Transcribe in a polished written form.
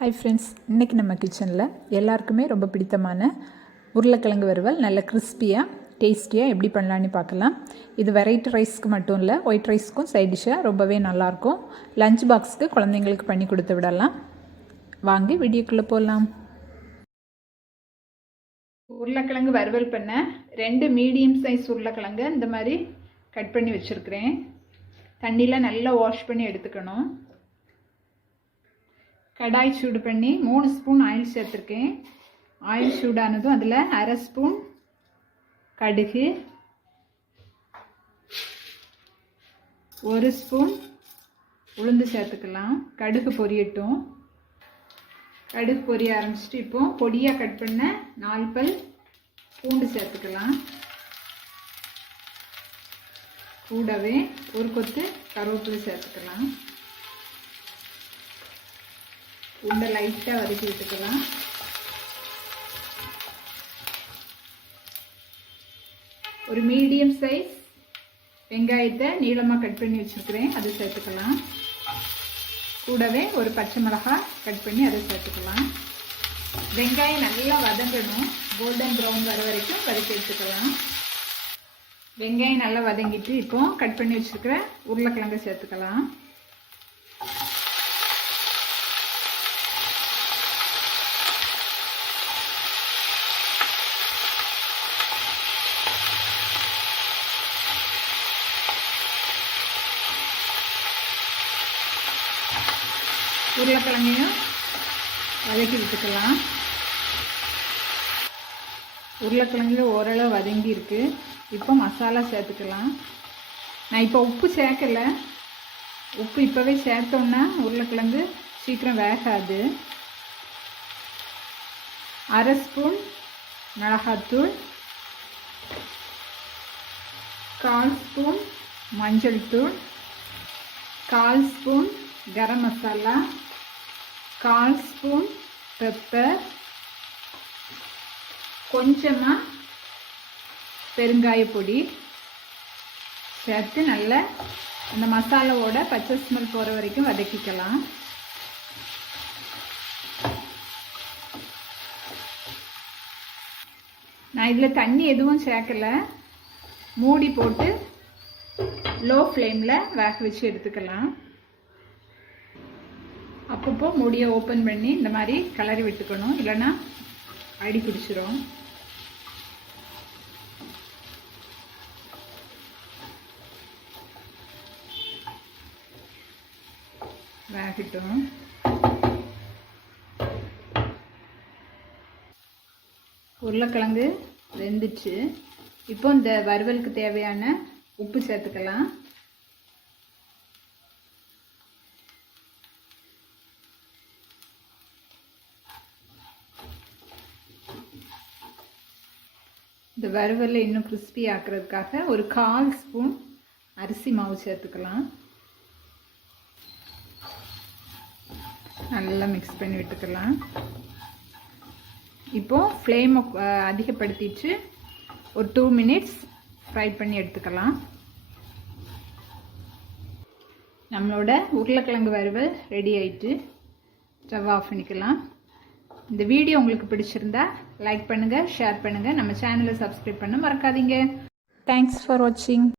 Hi friends, இன்றைக்கி நம்ம கிச்சனில் எல்லாருக்குமே ரொம்ப பிடித்தமான உருளைக்கிழங்கு வறுவல் நல்ல கிறிஸ்பியாக டேஸ்டியாக எப்படி பண்ணலான்னு பார்க்கலாம். இது வெரைட்டி ரைஸ்க்கு மட்டும் இல்லை, ஒயிட் ரைஸ்க்கும் சைட் டிஷ்ஷாக ரொம்பவே நல்லாயிருக்கும். லஞ்ச் பாக்ஸுக்கு குழந்தைங்களுக்கு பண்ணி கொடுத்து விடலாம். வாங்கி வீடியோக்குள்ளே போகலாம். உருளைக்கிழங்கு வறுவல் பண்ண 2 மீடியம் சைஸ் உருளைக்கிழங்கு இந்த மாதிரி கட் பண்ணி வச்சுருக்கிறேன். தண்ணியில் நல்லா வாஷ் பண்ணி எடுத்துக்கணும். கடாய் சூடு பண்ணி 3 ஸ்பூன் ஆயில் சேர்த்துருக்கேன். ஆயில் சூடானதும் அதில் 1/2 ஸ்பூன் கடுகு, 1 ஸ்பூன் உளுந்து சேர்த்துக்கலாம். கடுகு பொரியட்டும். கடுகு பொரிய ஆரம்பிச்சிட்டு இப்போ பொடியாக கட் பண்ண 4 பல் பூண்டு சேர்த்துக்கலாம். கூடவே ஒரு கொத்து கருவேப்பிலை சேர்த்துக்கலாம். உண்டை லைட்டாக வதக்கி விட்டுக்கலாம். ஒரு மீடியம் சைஸ் வெங்காயத்தை நீளமாக கட் பண்ணி வச்சுருக்கிறேன், அதை சேர்த்துக்கலாம். கூடவே ஒரு பச்சை மிளகாய் கட் பண்ணி அதை சேர்த்துக்கலாம். வெங்காயம் நல்லா வதங்கணும், கோல்டன் ப்ரௌன் வர வரைக்கும் வதக்கி எடுத்துக்கலாம். வெங்காயம் நல்லா வதங்கிட்டு இப்போ கட் பண்ணி வச்சுருக்கிற உருளைக்கிழங்கை சேர்த்துக்கலாம். உருளைக்கிழங்கையும் வதக்கி விட்டுக்கலாம். உருளைக்கிழங்கு ஓரளவு வதங்கி இருக்கு. இப்போ மசாலா சேர்த்துக்கலாம். நான் இப்போ உப்பு சேர்க்கலை. உப்பு இப்போவே சேர்த்தோம்னா உருளைக்கிழங்கு சீக்கிரம் வேகாது. 1/2 ஸ்பூன் மிளகாத்தூள், 1/4 ஸ்பூன் மஞ்சள் தூள், 1/4 spoon garam masala, 1/4 spoon pepper, கொஞ்சமாக பெருங்காய பொடி சேர்த்து நல்லா அந்த மசாலாவோட பச்சை ஸ்மெல் போகிற வரைக்கும் வதக்கிக்கலாம். நான் இதில் தண்ணி எதுவும் சேர்க்கலை. மூடி போட்டு லோ ஃப்ளேமில் வேக வச்சு எடுத்துக்கலாம். அப்பப்போ மூடியை ஓப்பன் பண்ணி இந்த மாதிரி கிளறி விட்டுக்கணும், இல்லைன்னா அடி பிடிச்சிரும். வேகட்டும். உருளைக்கிழங்கு வெந்துச்சு. இப்போ இந்த வறுவலுக்கு தேவையான உப்பு சேர்த்துக்கலாம். இந்த வறுவலை இன்னும் கிறிஸ்பி ஆக்குறதுக்காக ஒரு 1/4 ஸ்பூன் அரிசி மாவு சேர்த்துக்கலாம். நல்லா மிக்ஸ் பண்ணி விட்டுக்கலாம். இப்போது ஃப்ளேமை அதிகப்படுத்திட்டு ஒரு 2 மினிட்ஸ் ஃப்ரை பண்ணி எடுத்துக்கலாம். நம்மளோட உருளைக்கிழங்கு வறுவல் ரெடி ஆயிட்டு ஸ்டவ் ஆஃப் பண்ணிக்கலாம். இந்த வீடியோ உங்களுக்கு பிடிச்சிருந்தா லைக் பண்ணுங்கள், ஷேர் பண்ணுங்கள், நம்ம சேனலை சப்ஸ்கிரைப் பண்ண மறக்காதீங்க. தேங்க்ஸ் ஃபார் வாட்சிங்.